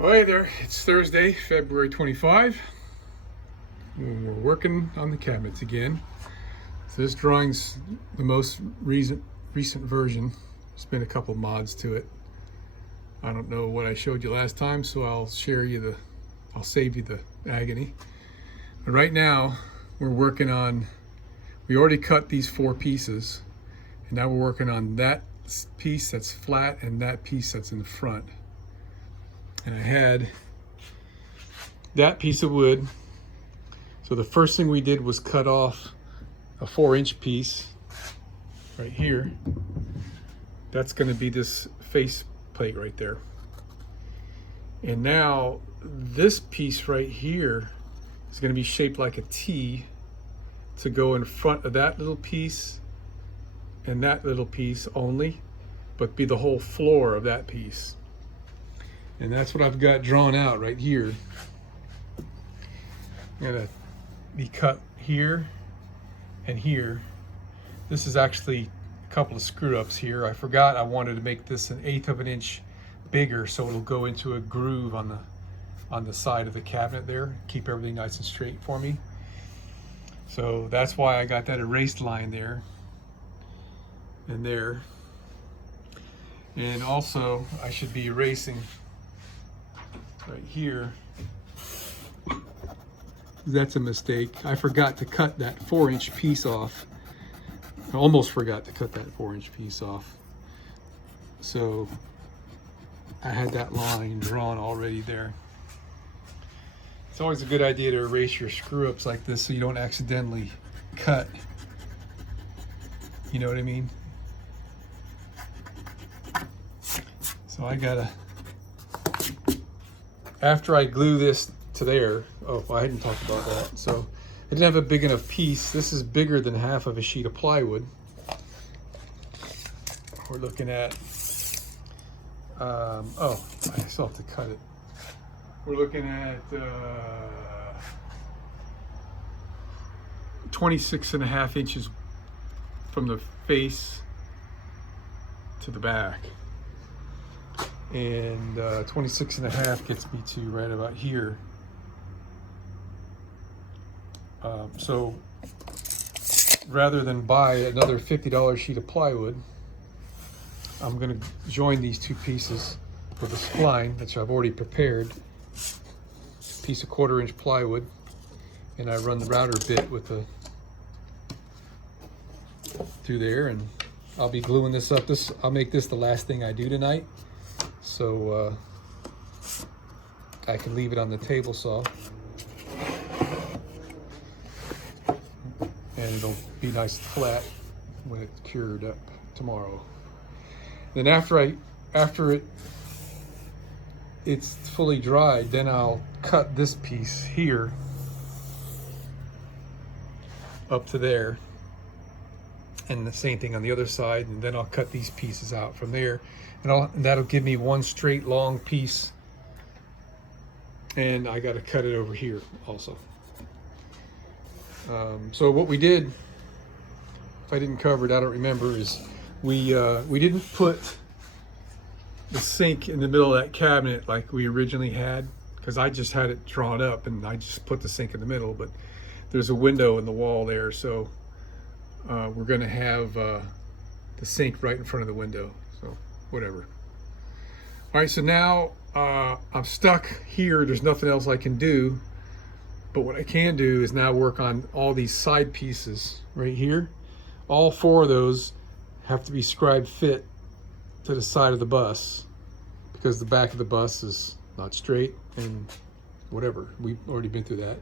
Well, hey there, it's Thursday, February 25. We're working on the cabinets again. So this drawing's the most recent version. There's been a couple mods to it. I don't know what I showed you last time, so I'll save you the agony. But right now, we're working on, we already cut these 4 pieces, and now we're working on that piece that's flat and that piece that's in the front. And I had that piece of wood. So the first thing we did was cut off a 4-inch piece right here. That's going to be this face plate right there. And now this piece right here is going to be shaped like a T to go in front of that little piece and that little piece only, but be the whole floor of that piece. And that's what I've got drawn out right here. Gonna be cut here and here. This is actually a couple of screw ups here. I forgot I wanted to make this 1/8 of an inch bigger so it'll go into a groove on the side of the cabinet there. Keep everything nice and straight for me. So that's why I got that erased line there and there. And also I should be erasing right here. That's a mistake. I forgot to cut that 4-inch piece off. I almost forgot to cut that 4-inch piece off. So I had that line drawn already there. It's always a good idea to erase your screw-ups like this so you don't accidentally cut. You know what I mean? So I gotta, after I glue this to there, oh, I hadn't talked about that. So I didn't have a big enough piece. This is bigger than half of a sheet of plywood. We're looking at, oh, I still have to cut it. We're looking at 26.5 inches from the face to the back. And 26.5 gets me to right about here. So rather than buy another $50 sheet of plywood, I'm going to join these 2 pieces with a spline, which I've already prepared. Piece of 1/4-inch plywood, and I run the router bit with the through there, and I'll be gluing this up. I'll make this the last thing I do tonight, so I can leave it on the table saw, and it'll be nice and flat when it's cured up tomorrow. Then after it's fully dried, then I'll cut this piece here up to there, and the same thing on the other side, and then I'll cut these pieces out from there, and that'll give me one straight long piece, and I got to cut it over here also. So what we did, if I didn't cover it, I don't remember, is we didn't put the sink in the middle of that cabinet like we originally had, because I just had it drawn up and I just put the sink in the middle, but there's a window in the wall there, so we're going to have the sink right in front of the window, so whatever. All right, so now I'm stuck here. There's nothing else I can do, but what I can do is now work on all these side pieces right here. All 4 of those have to be scribe fit to the side of the bus, because the back of the bus is not straight and whatever. We've already been through that.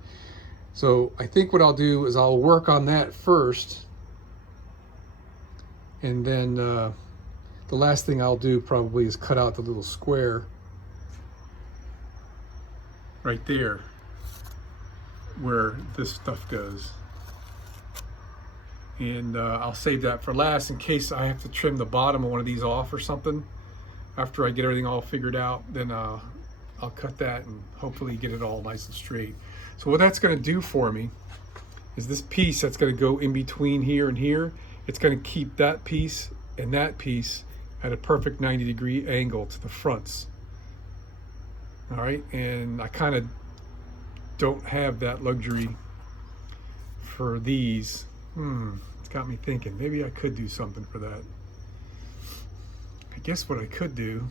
So I think what I'll do is I'll work on that first, and then the last thing I'll do probably is cut out the little square right there where this stuff goes. And I'll save that for last in case I have to trim the bottom of one of these off or something. After I get everything all figured out, then I'll cut that and hopefully get it all nice and straight. So what that's going to do for me is this piece that's going to go in between here and here, it's going to keep that piece and that piece at a perfect 90-degree angle to the fronts. All right, and I kind of don't have that luxury for these. It's got me thinking, maybe I could do something for that. I guess what I could do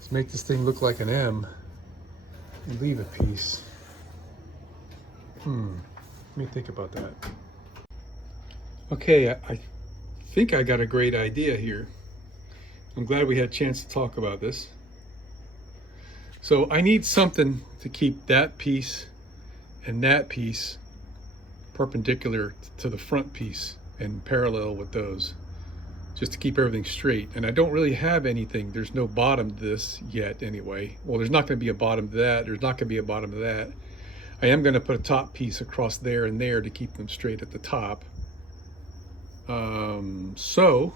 is make this thing look like an M and leave a piece. Let me think about that. Okay, I think I got a great idea here. I'm glad we had a chance to talk about this. So I need something to keep that piece and that piece perpendicular to the front piece and parallel with those, just to keep everything straight. And I don't really have anything. There's no bottom to this yet anyway. Well, there's not going to be a bottom to that. There's not going to be a bottom to that. I am going to put a top piece across there and there to keep them straight at the top. So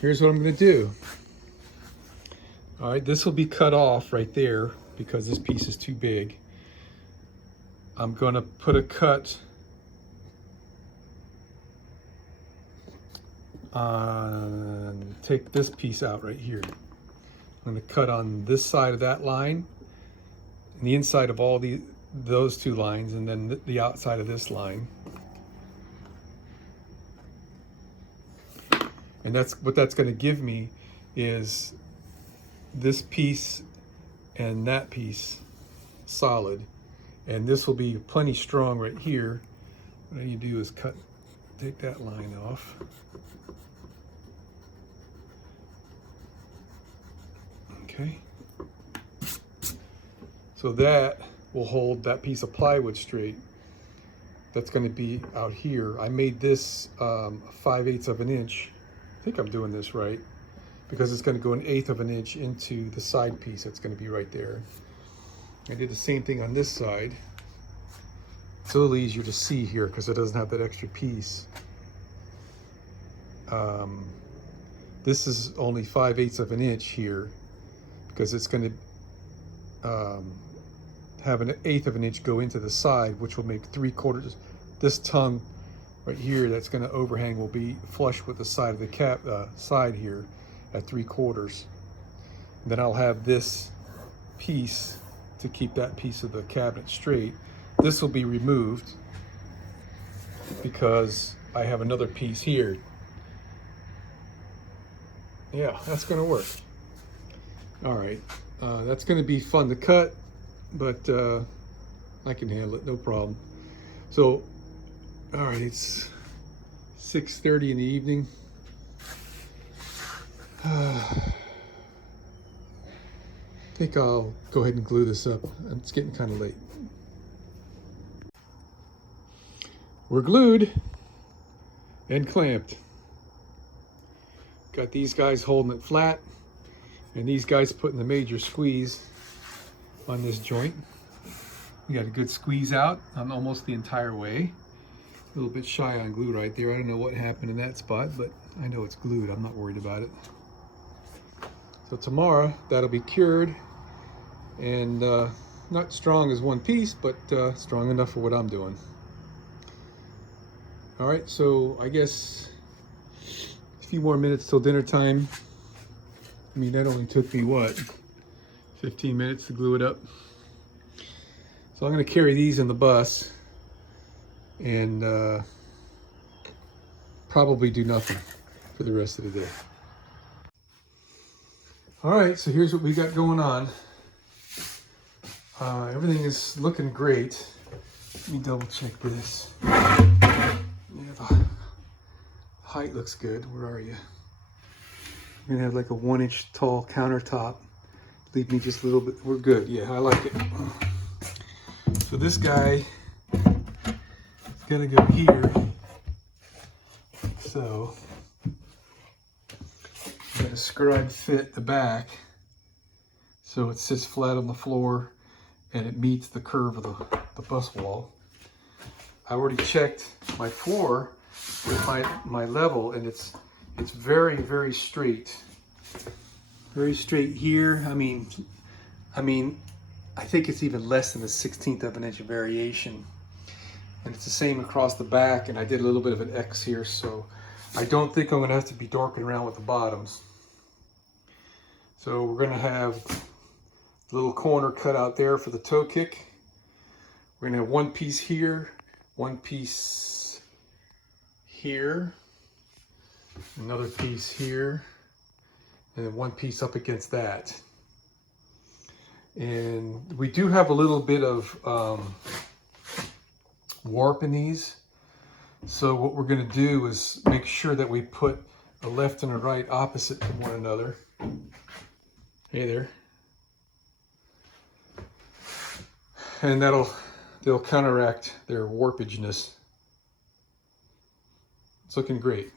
here's what I'm going to do. All right, this will be cut off right there because this piece is too big. I'm going to put a cut on, take this piece out right here. I'm going to cut on this side of that line, and the inside of all those two lines, and then the outside of this line. And that's what that's going to give me, is this piece and that piece solid, and this will be plenty strong right here. What you do is take that line off. Okay. So that will hold that piece of plywood straight. That's going to be out here. I made this 5/8 of an inch. I think I'm doing this right, because it's going to go 1/8 of an inch into the side piece that's going to be right there. I did the same thing on this side. It's a little easier to see here because it doesn't have that extra piece. This is only 5/8 of an inch here, because it's going to have 1/8 of an inch go into the side, which will make 3/4. This tongue right here that's going to overhang will be flush with the side of the side here at 3/4. And then I'll have this piece to keep that piece of the cabinet straight. This will be removed because I have another piece here. Yeah, that's going to work. All right, that's going to be fun to cut, but I can handle it, no problem. So, all right, it's 6:30 in the evening. I think I'll go ahead and glue this up. It's getting kind of late. We're glued and clamped. Got these guys holding it flat, and these guys putting the major squeeze on this joint. We got a good squeeze out on almost the entire way. A little bit shy on glue right there. I don't know what happened in that spot, but I know it's glued. I'm not worried about it. So tomorrow that'll be cured, and not strong as one piece, but strong enough for what I'm doing. All right, so I guess a few more minutes till dinner time. I mean, that only took me what, 15 minutes to glue it up. So I'm going to carry these in the bus and probably do nothing for the rest of the day. All right, so here's what we got going on. Everything is looking great. Let me double check this. Yeah, the height looks good. Where are you? I'm gonna have like a 1-inch tall countertop. Leave me just a little bit. We're good. Yeah, I like it. So this guy is gonna go here. So I'm gonna scribe fit the back so it sits flat on the floor and it meets the curve of the bus wall. I already checked my floor with my level, and it's very, very straight. Very straight here. I mean, I think it's even less than a 1/16 of an inch of variation. And it's the same across the back, and I did a little bit of an X here, so I don't think I'm gonna have to be dorking around with the bottoms. So we're going to have a little corner cut out there for the toe kick. We're going to have one piece here, one piece here, another piece here, and then one piece up against that. And we do have a little bit of warp in these. So what we're going to do is make sure that we put a left and a right opposite to one another. Hey there. And they'll counteract their warpageness. It's looking great.